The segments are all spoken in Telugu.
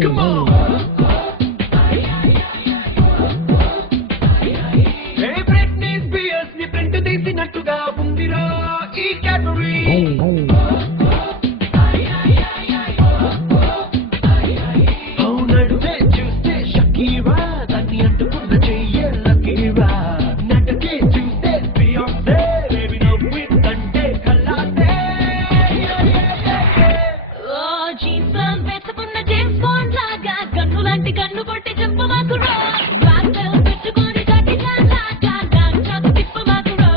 Come on. Hey Britney Spears ni print తీసినట్టుగా ఉందిరా ఈ Cadbury. అవునడుగే చూస్తే Shakira దాన్ని అంటుకున్న చెయ్యే Lakira. నటకే చూస్తే Beyonce baby no quit అంటే కల్లాసే. Oh jeans and వేసుకున్న James Bond లాగా కన్నులాంటి కన్ను కొట్టి చెప్పమాకురా. Black belt పెట్టుకొని Jackie Chan లాగా డాన్స్ తిప్పమాకురా.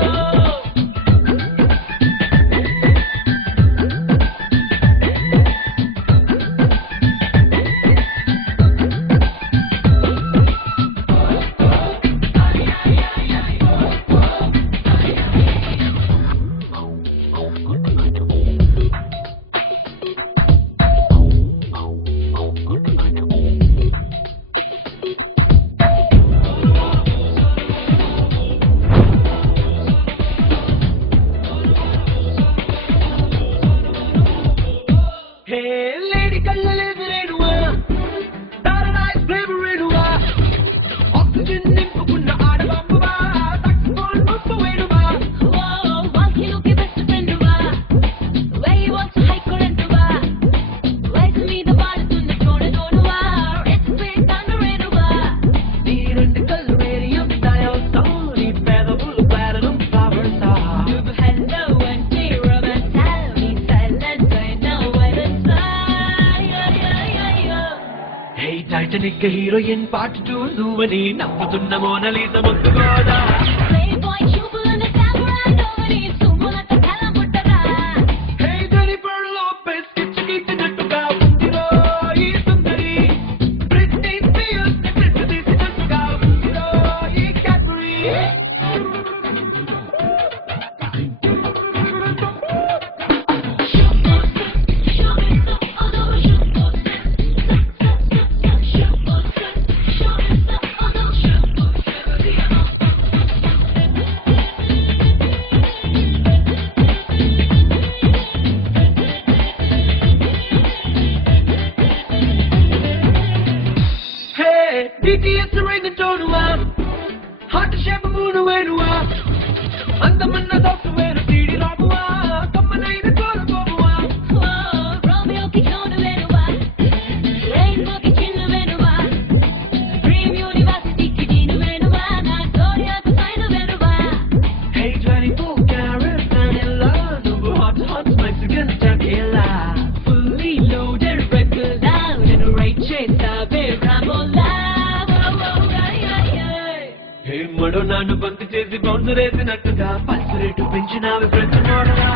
Hey lady కళ్ళలేదు రేణువా Paradise flavor రేణువా Oxygen నింపుకున్న ఆడబాంబువా Saxophone ముప్పు వేణువా Oh వాకిలోకి best friend వా. Where you want to hike కొరంటువా. వయసు మీద వాడుతున్న చూడదోడువా. It's big తండ్రేనువా. నీ రెండు కళ్ళు రేడియం డయోసా నీ పెదవులు platinum flowers నువ్వు hello అంటే romantic. నీ silence అయినా violence. Hey Titanic heroine part 2 నువ్వని నవ్వుతున్న మోనలీసా ముట్టుకోదా Playboy చూపులున్న samurai నోని సుమ్ములంత కలం పుట్టరా. Hey Jennifer Lopez కిచ్చకిచ్చినట్టుగా ఉందిరో ఈ సుందరి Britney Spears ని ప్రింట్ తీసినట్టుగా ఉందిరో ఈ Cadbury. Hey, BTS రింగ్టోనువా హార్ట్ షేప్ మూడు వేణువా అందమన్న సాఫ్ట్వేర్ సీడీ రాబువా కమ్మనైన కోరుకోబువా రోమియోకి జోను వేణువా. రెయిన్బోకి చిన్ను వేణువా. డ్రీమ్ యూనివర్సిటీకి డీను వేణువా. నా డోరియాకు సైను వేణువా. Hey 24 karat vanilla నువ్వు hot hot Mexican tequila Fully loaded regular నేను రైట్ చేస్తావే రామోలా. Hey మడో నన్ను బంతి చేసి బౌన్సర్ వేసినట్టుగా పల్స్ రేటు పెంచినావి ఫ్రెంచ్ మోడలా